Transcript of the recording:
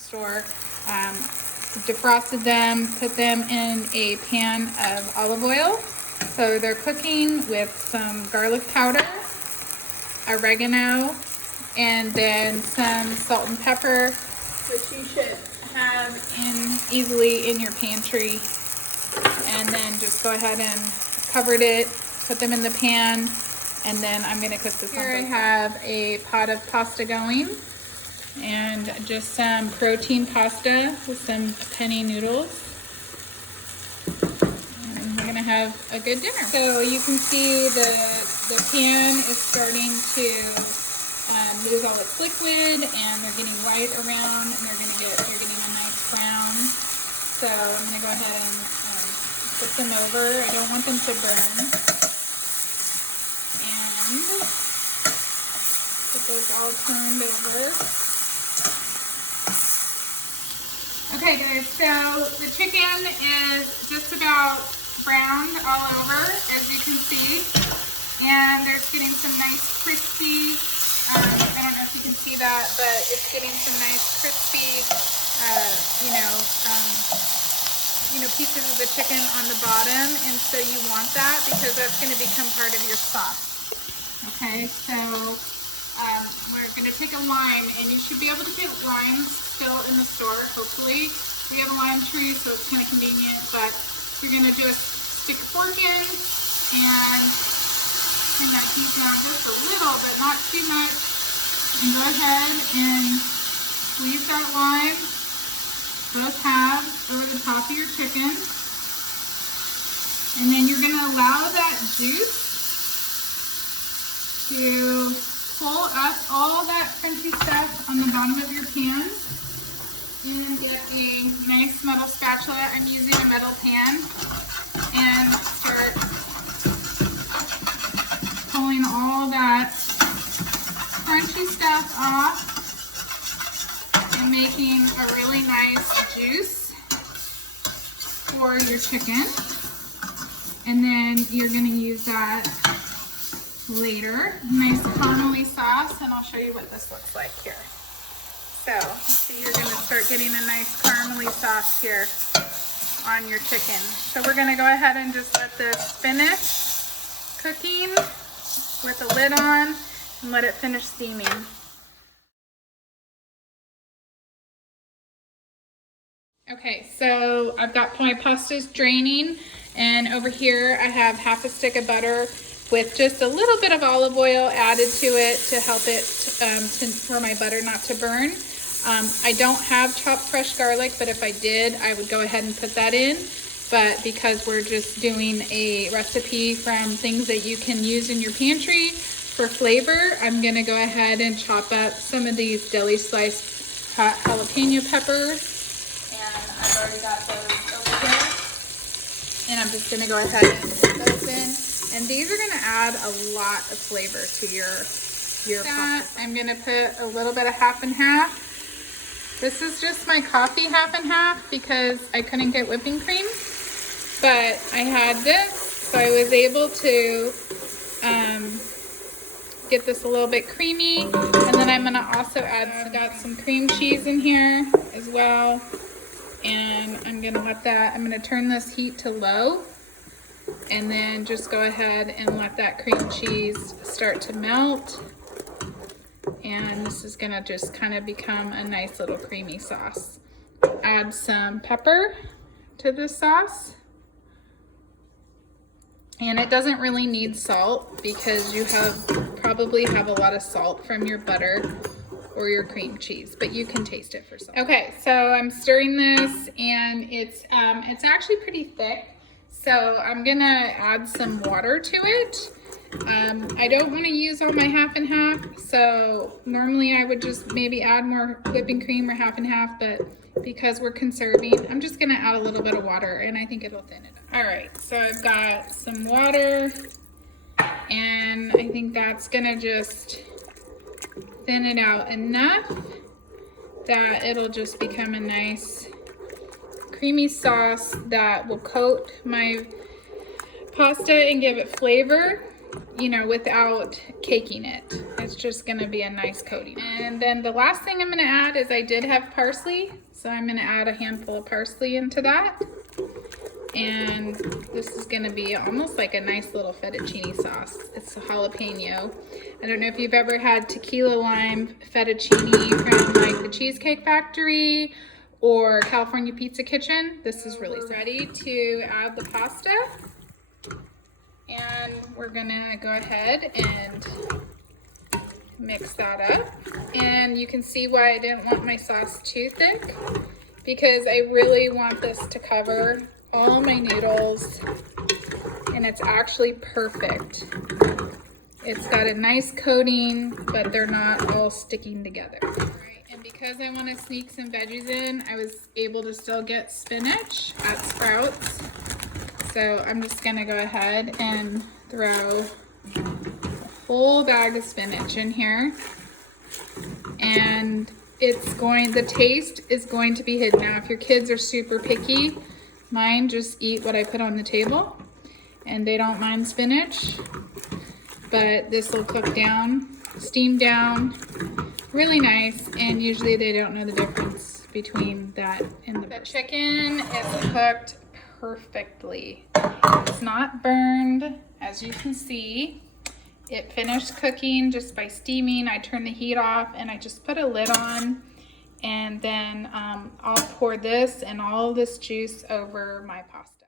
store. Defrosted them, put them in a pan of olive oil. So they're cooking with some garlic powder, oregano, and then some salt and pepper, which you should have easily in your pantry. And then just go ahead and covered it, put them in the pan, and then I'm gonna cook this. Here I have a pot of pasta going, and just some protein pasta with some penne noodles. And we're gonna have a good dinner. So you can see the pan is starting to lose all its liquid, and they're getting white around, and you're getting a nice brown. So I'm gonna go ahead and flip them over. I don't want them to burn. And get those all turned over. Okay guys, so the chicken is just about browned all over, as you can see. And there's getting some nice crispy, I don't know if you can see that, but it's getting some nice crispy, pieces of the chicken on the bottom. And so you want that because that's going to become part of your sauce. Okay, so we're going to take a lime, and you should be able to get limes still in the store, hopefully. We have a lime tree, so it's kind of convenient, but you're going to just stick a fork in and turn that heat down just a little, but not too much. And go ahead and squeeze that lime, both halves, over the top of your chicken. And then you're going to allow that juice to pull up all that crunchy stuff on the bottom of your pan. And get a nice metal spatula. I'm using a metal pan, and start pulling all that crunchy stuff off and making a really nice juice for your chicken. And then you're going to use that later. Nice caramely sauce, and I'll show you what this looks like here. So you're going to start getting a nice caramely sauce here on your chicken. So we're going to go ahead and just let this finish cooking with a lid on and let it finish steaming. Okay, so I've got my pastas draining, and over here I have half a stick of butter with just a little bit of olive oil added to it to help it for my butter not to burn. I don't have chopped fresh garlic, but if I did, I would go ahead and put that in. But because we're just doing a recipe from things that you can use in your pantry for flavor, I'm gonna go ahead and chop up some of these deli sliced hot jalapeno peppers. And I've already got those over here. And I'm just gonna go ahead and put those in. And these are gonna add a lot of flavor to your pasta. I'm gonna put a little bit of half and half. This is just my coffee half and half because I couldn't get whipping cream, but I had this, so I was able to get this a little bit creamy. And then I'm gonna also add, got some cream cheese in here as well. And I'm gonna turn this heat to low, and then just go ahead and let that cream cheese start to melt. And this is gonna just kind of become a nice little creamy sauce. Add some pepper to this sauce. And it doesn't really need salt because you probably have a lot of salt from your butter or your cream cheese, but you can taste it for salt. Okay, so I'm stirring this, and it's actually pretty thick. So I'm gonna add some water to it. I don't want to use all my half and half, so normally I would just maybe add more whipping cream or half and half, but because we're conserving, I'm just gonna add a little bit of water, and I think it'll thin it up. All right, so I've got some water, and I think that's gonna just thin it out enough that it'll just become a nice creamy sauce that will coat my pasta and give it flavor. you know, without caking it. It's just gonna be a nice coating. And then the last thing I'm gonna add is I did have parsley, so I'm gonna add a handful of parsley into that. And this is gonna be almost like a nice little fettuccine sauce. It's a jalapeno. I don't know if you've ever had tequila lime fettuccine from like the Cheesecake Factory or California Pizza Kitchen. This is really ready to add the pasta. And we're gonna go ahead and mix that up. And you can see why I didn't want my sauce too thick, because I really want this to cover all my noodles, and it's actually perfect. It's got a nice coating, but they're not all sticking together. All right, and because I want to sneak some veggies in, I was able to still get spinach at Sprouts. So I'm just gonna go ahead and throw a whole bag of spinach in here. And the taste is going to be hidden. Now, if your kids are super picky, mine just eat what I put on the table, and they don't mind spinach. But this will cook down, steam down, really nice, and usually they don't know the difference between that and the chicken is cooked perfectly. It's not burned, as you can see. It finished cooking just by steaming. I turned the heat off and I just put a lid on, and then I'll pour this and all this juice over my pasta.